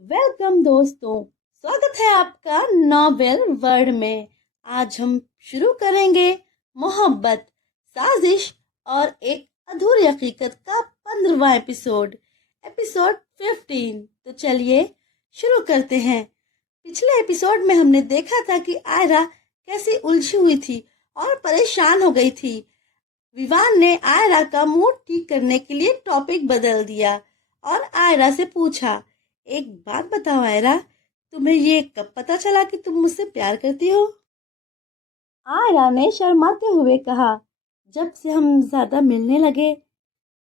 Welcome दोस्तों, स्वागत है आपका नॉवेल वर्ल्ड में। आज हम शुरू करेंगे मोहब्बत, साजिश और एक अधूरी हकीकत का 15वां एपिसोड, एपिसोड 15। तो चलिए शुरू करते हैं। पिछले एपिसोड में हमने देखा था कि आयरा कैसी उलझी हुई थी और परेशान हो गई थी। विवान ने आयरा का मूड ठीक करने के लिए टॉपिक बदल दिया और आयरा से पूछा, एक बात बताओ आयरा, तुम्हें ये कब पता चला कि तुम मुझसे प्यार करती हो? आयरा ने शर्माते हुए कहा, जब से हम ज्यादा मिलने लगे,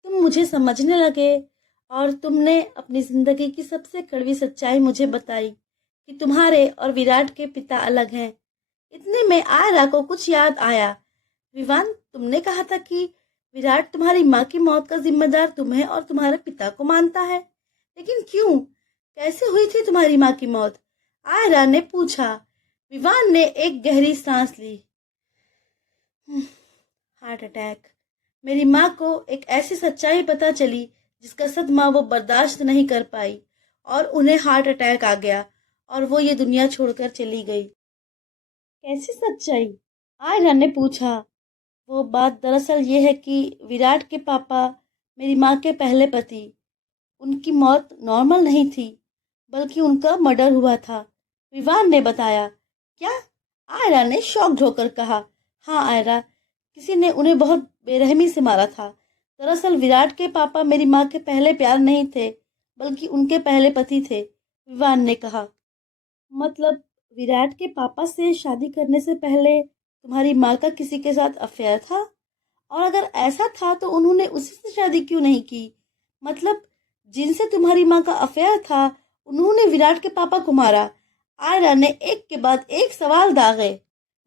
तुम मुझे समझने लगे और तुमने अपनी जिंदगी की सबसे कड़वी सच्चाई मुझे बताई कि तुम्हारे और विराट के पिता अलग हैं। इतने में आयरा को कुछ याद आया। विवान, तुमने कहा था कि विराट तुम्हारी माँ की मौत का जिम्मेदार तुम्हें और तुम्हारे पिता को मानता है, लेकिन क्यों? कैसे हुई थी तुम्हारी माँ की मौत? आयरा ने पूछा। विवान ने एक गहरी सांस ली। Heart attack. मेरी माँ को एक ऐसी सच्चाई पता चली जिसका सदमा वो बर्दाश्त नहीं कर पाई और उन्हें हार्ट अटैक आ गया और वो ये दुनिया छोड़कर चली गई। कैसी सच्चाई? आयरा ने पूछा। वो बात दरअसल ये है कि विराट के पापा, मेरी माँ के पहले पति, उनकी मौत नॉर्मल नहीं थी, बल्कि उनका मर्डर हुआ था, विवान ने बताया। क्या? आयरा ने शॉक्ड होकर कहा। हाँ आयरा, किसी ने उन्हें बहुत बेरहमी से मारा था। दरअसल विराट के पापा मेरी माँ के पहले प्यार नहीं थे, बल्कि उनके पहले पति थे, विवान ने कहा। मतलब विराट के पापा से शादी करने से पहले तुम्हारी माँ का किसी के साथ अफेयर था? और अगर ऐसा था तो उन्होंने उसी से शादी क्यों नहीं की? मतलब जिनसे तुम्हारी माँ का अफेयर था, उन्होंने विराट के पापा को मारा? आयरा ने एक के बाद एक सवाल दागे।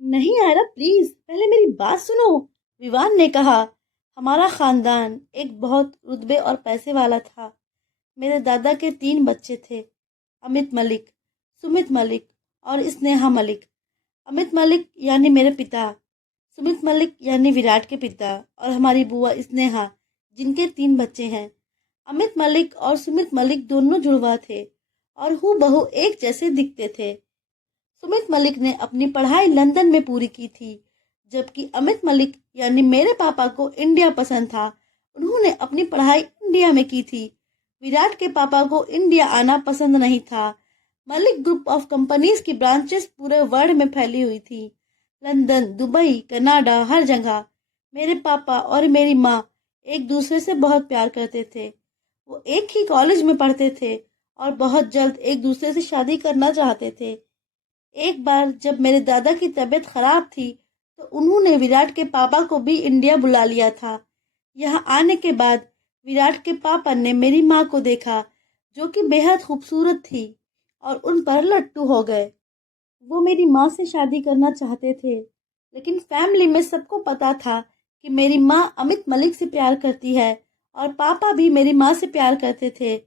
नहीं आयरा, प्लीज पहले मेरी बात सुनो, विवान ने कहा। हमारा खानदान एक बहुत रुतबे और पैसे वाला था। मेरे दादा के 3 बच्चे थे, अमित मलिक, सुमित मलिक और स्नेहा मलिक। अमित मलिक यानी मेरे पिता, सुमित मलिक यानी विराट के पिता, और हमारी बुआ स्नेहा, जिनके 3 बच्चे हैं। अमित मलिक और सुमित मलिक दोनों जुड़वा थे और हूबहू एक जैसे दिखते थे। सुमित मलिक ने अपनी पढ़ाई लंदन में पूरी की थी, जबकि अमित मलिक यानी मेरे पापा को इंडिया पसंद था। उन्होंने अपनी पढ़ाई इंडिया में की थी। विराट के पापा को इंडिया आना पसंद नहीं था। मलिक ग्रुप ऑफ कंपनीज की ब्रांचेस पूरे वर्ल्ड में फैली हुई थी, लंदन, दुबई, कनाडा, हर जगह। मेरे पापा और मेरी माँ एक दूसरे से बहुत प्यार करते थे। वो एक ही कॉलेज में पढ़ते थे और बहुत जल्द एक दूसरे से शादी करना चाहते थे। एक बार जब मेरे दादा की तबीयत खराब थी, तो उन्होंने विराट के पापा को भी इंडिया बुला लिया था। यहाँ आने के बाद विराट के पापा ने मेरी माँ को देखा, जो कि बेहद खूबसूरत थी, और उन पर लट्टू हो गए। वो मेरी माँ से शादी करना चाहते थे, लेकिन फैमिली में सबको पता था कि मेरी माँ अमित मलिक से प्यार करती है और पापा भी मेरी माँ से प्यार करते थे।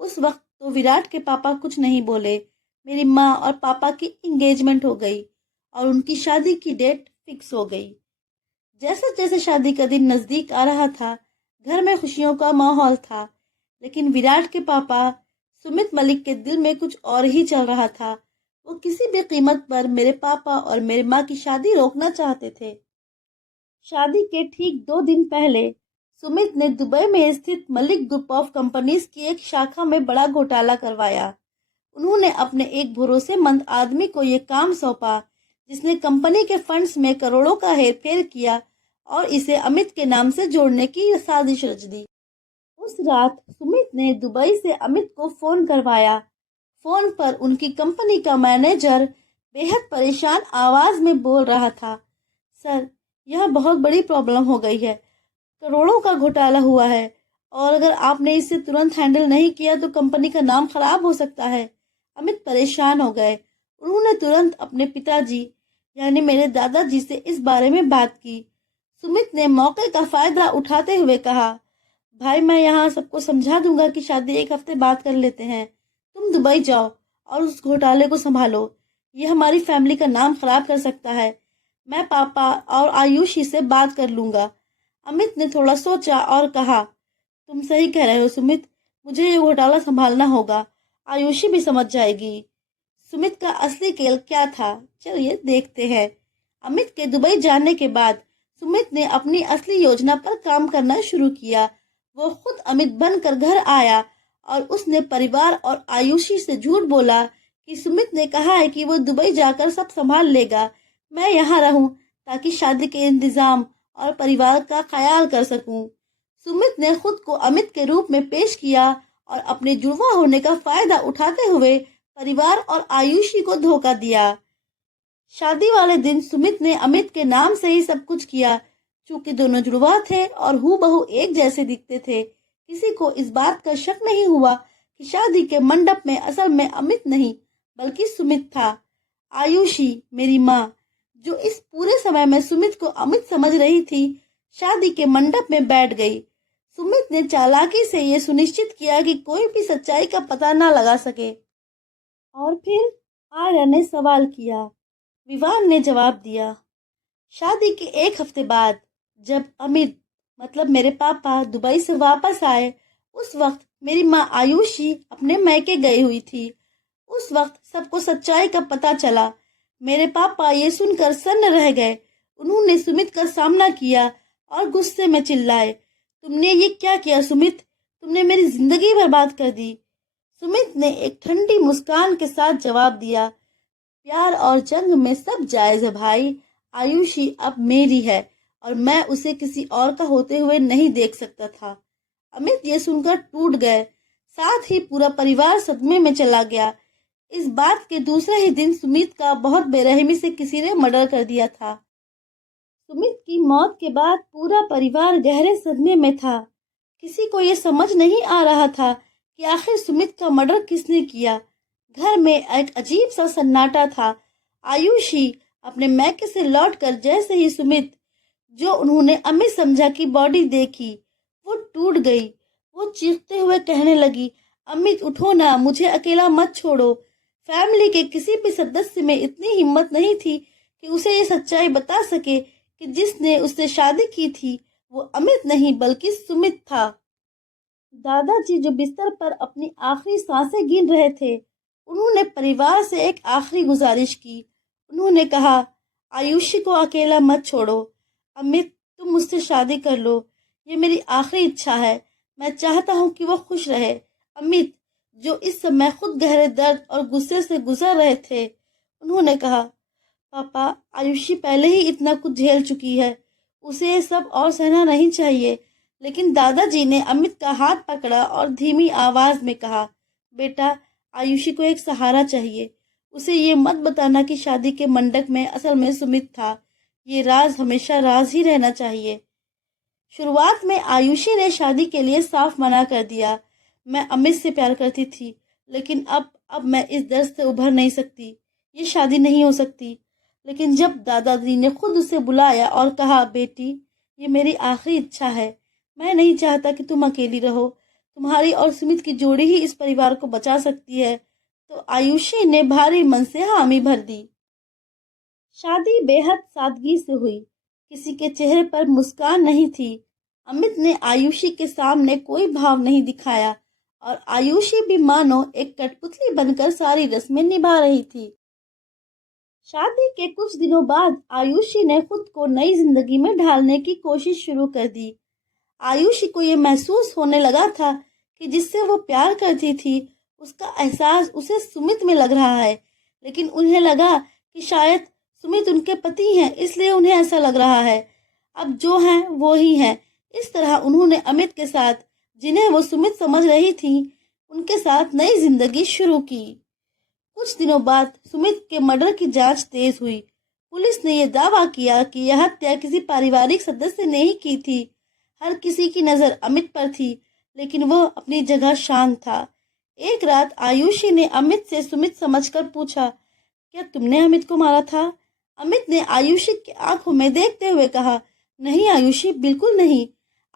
उस वक्त तो विराट के पापा कुछ नहीं बोले। मेरी माँ और पापा की इंगेजमेंट हो गई और उनकी शादी की डेट फिक्स हो गई। जैसे जैसे शादी का दिन नजदीक आ रहा था, घर में खुशियों का माहौल था, लेकिन विराट के पापा सुमित मलिक के दिल में कुछ और ही चल रहा था। वो किसी भी कीमत पर मेरे पापा और मेरी माँ की शादी रोकना चाहते थे। शादी के ठीक 2 दिन पहले सुमित ने दुबई में स्थित मलिक ग्रुप ऑफ कंपनीज की एक शाखा में बड़ा घोटाला करवाया। उन्होंने अपने एक भरोसेमंद आदमी को यह काम सौंपा, जिसने कंपनी के फंड्स में करोड़ों का हेरफेर किया और इसे अमित के नाम से जोड़ने की साजिश रच दी। उस रात सुमित ने दुबई से अमित को फोन करवाया। फोन पर उनकी कंपनी का मैनेजर बेहद परेशान आवाज में बोल रहा था, सर, यह बहुत बड़ी प्रॉब्लम हो गई है। करोड़ों का घोटाला हुआ है और अगर आपने इसे तुरंत हैंडल नहीं किया तो कंपनी का नाम खराब हो सकता है। अमित परेशान हो गए। उन्होंने तुरंत अपने पिताजी यानी मेरे दादाजी से इस बारे में बात की। सुमित ने मौके का फायदा उठाते हुए कहा, भाई, मैं यहाँ सबको समझा दूंगा कि शादी 1 हफ्ते बाद कर लेते हैं। तुम दुबई जाओ और उस घोटाले को संभालो। ये हमारी फैमिली का नाम खराब कर सकता है। मैं पापा और आयुषी से बात कर लूंगा। अमित ने थोड़ा सोचा और कहा, तुम सही कह रहे हो सुमित, मुझे ये घोटाला संभालना होगा आयुषी भी समझ जाएगी सुमित का असली खेल क्या था। चलिए देखते हैं। अमित के दुबई जाने के बाद सुमित ने अपनी असली योजना पर काम करना शुरू किया। वो खुद अमित बनकर घर आया और उसने परिवार और आयुषी से झूठ बोला कि सुमित ने कहा है कि वो दुबई जाकर सब संभाल लेगा, मैं यहाँ रहूं ताकि शादी के इंतजाम और परिवार का ख्याल कर सकूं। सुमित ने खुद को अमित के रूप में पेश किया और अपने जुड़वा होने का फायदा उठाते हुए परिवार और आयुषी को धोखा दिया। शादी वाले दिन सुमित ने अमित के नाम से ही सब कुछ किया। चूंकि दोनों जुड़वा थे और हूबहू एक जैसे दिखते थे, किसी को इस बात का शक नहीं हुआ कि शादी के मंडप में असल में अमित नहीं बल्कि सुमित था। आयुषी, मेरी माँ, जो इस पूरे समय में सुमित को अमित समझ रही थी, शादी के मंडप में बैठ गई। सुमित ने चालाकी से यह सुनिश्चित किया कि कोई भी सच्चाई का पता न लगा सके। और फिर आर्या ने सवाल किया, विवान ने जवाब दिया। शादी के एक हफ्ते बाद जब अमित मतलब मेरे पापा दुबई से वापस आए, उस वक्त मेरी माँ आयुषी अपने मैके गई हुई थी। उस वक्त सबको सच्चाई का पता चला। मेरे पापा ये सुनकर सन्न रह गए। उन्होंने सुमित का सामना किया और गुस्से में चिल्लाए, तुमने ये क्या किया सुमित? तुमने मेरी जिंदगी बर्बाद कर दी। सुमित ने एक ठंडी मुस्कान के साथ जवाब दिया, प्यार और जंग में सब जायज है भाई। आयुषी अब मेरी है और मैं उसे किसी और का होते हुए नहीं देख सकता था। अमित ये सुनकर टूट गए। साथ ही पूरा परिवार सदमे में चला गया। इस बात के दूसरे ही दिन सुमित का बहुत बेरहमी से किसी ने मर्डर कर दिया था। सुमित की मौत के बाद पूरा परिवार गहरे सदमे में था। किसी को यह समझ नहीं आ रहा था कि आखिर सुमित का मर्डर किसने किया। घर में एक अजीब सा सन्नाटा था। आयुषी अपने मैके से लौटकर जैसे ही सुमित, जो उन्होंने अमित समझा, की बॉडी देखी, वो टूट गई। वो चीखते हुए कहने लगी, अमित उठो ना, मुझे अकेला मत छोड़ो। फैमिली के किसी भी सदस्य में इतनी हिम्मत नहीं थी कि उसे ये सच्चाई बता सके कि जिसने उससे शादी की थी वो अमित नहीं बल्कि सुमित था। दादाजी जो बिस्तर पर अपनी आखिरी सांसें गिन रहे थे, उन्होंने परिवार से एक आखिरी गुजारिश की। उन्होंने कहा, आयुषी को अकेला मत छोड़ो। अमित, तुम मुझसे शादी कर लो, ये मेरी आखिरी इच्छा है। मैं चाहता हूँ कि वो खुश रहे। अमित, जो इस समय खुद गहरे दर्द और गुस्से से गुजर रहे थे, उन्होंने कहा, पापा, आयुषी पहले ही इतना कुछ झेल चुकी है, उसे ये सब और सहना नहीं चाहिए। लेकिन दादाजी ने अमित का हाथ पकड़ा और धीमी आवाज में कहा, बेटा, आयुषी को एक सहारा चाहिए। उसे ये मत बताना कि शादी के मंडप में असल में सुमित था। ये राज हमेशा राज ही रहना चाहिए। शुरुआत में आयुषी ने शादी के लिए साफ मना कर दिया। मैं अमित से प्यार करती थी, लेकिन अब मैं इस दर्द से उभर नहीं सकती। ये शादी नहीं हो सकती। लेकिन जब दादाजी ने खुद उसे बुलाया और कहा, बेटी, ये मेरी आखिरी इच्छा है। मैं नहीं चाहता कि तुम अकेली रहो। तुम्हारी और सुमित की जोड़ी ही इस परिवार को बचा सकती है। तो आयुषी ने भारी मन से हामी भर दी। शादी बेहद सादगी से हुई। किसी के चेहरे पर मुस्कान नहीं थी। अमित ने आयुषी के सामने कोई भाव नहीं दिखाया और आयुषी भी मानो एक कठपुतली बनकर सारी रस्में निभा रही थी। शादी के कुछ दिनों बाद आयुषी ने खुद को नई जिंदगी में ढालने की कोशिश शुरू कर दी। आयुषी को यह महसूस होने लगा था कि जिससे वो प्यार करती थी, उसका एहसास उसे सुमित में लग रहा है। लेकिन उन्हें लगा कि शायद सुमित उनके पति हैं, इसलिए उन्हें ऐसा लग रहा है। अब जो हैं वो ही हैं। इस तरह उन्होंने अमित के साथ, जिन्हें वो सुमित समझ रही थी, उनके साथ नई जिंदगी शुरू की। कुछ दिनों बाद सुमित के मर्डर की जांच तेज हुई। पुलिस ने यह दावा किया कि यह हत्या किसी पारिवारिक सदस्य ने ही की थी। हर किसी की नजर अमित पर थी, लेकिन वह अपनी जगह शांत था। एक रात आयुषी ने अमित से सुमित समझकर पूछा, क्या तुमने अमित को मारा था? अमित ने आयुषी की आंखों में देखते हुए कहा, नहीं आयुषी, बिल्कुल नहीं।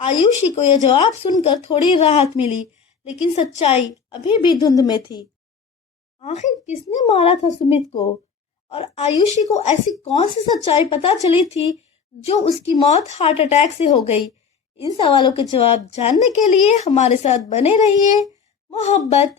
आयुषी को यह जवाब सुनकर थोड़ी राहत मिली, लेकिन सच्चाई अभी भी धुंध में थी। आखिर किसने मारा था सुमित को? और आयुषी को ऐसी कौन सी सच्चाई पता चली थी जो उसकी मौत हार्ट अटैक से हो गई? इन सवालों के जवाब जानने के लिए हमारे साथ बने रहिए। मोहब्बत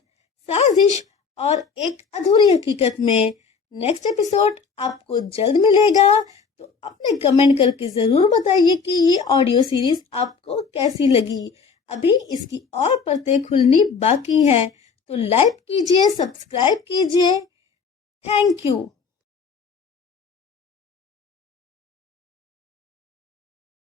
साजिश और एक अधूरी हकीकत में। नेक्स्ट एपिसोड आपको जल्द मिलेगा, तो अपने कमेंट करके ज़रूर बताइए कि ये ऑडियो सीरीज आपको कैसी लगी। अभी इसकी और परतें खुलनी बाकी हैं, तो लाइक कीजिए, सब्सक्राइब कीजिए। Thank you.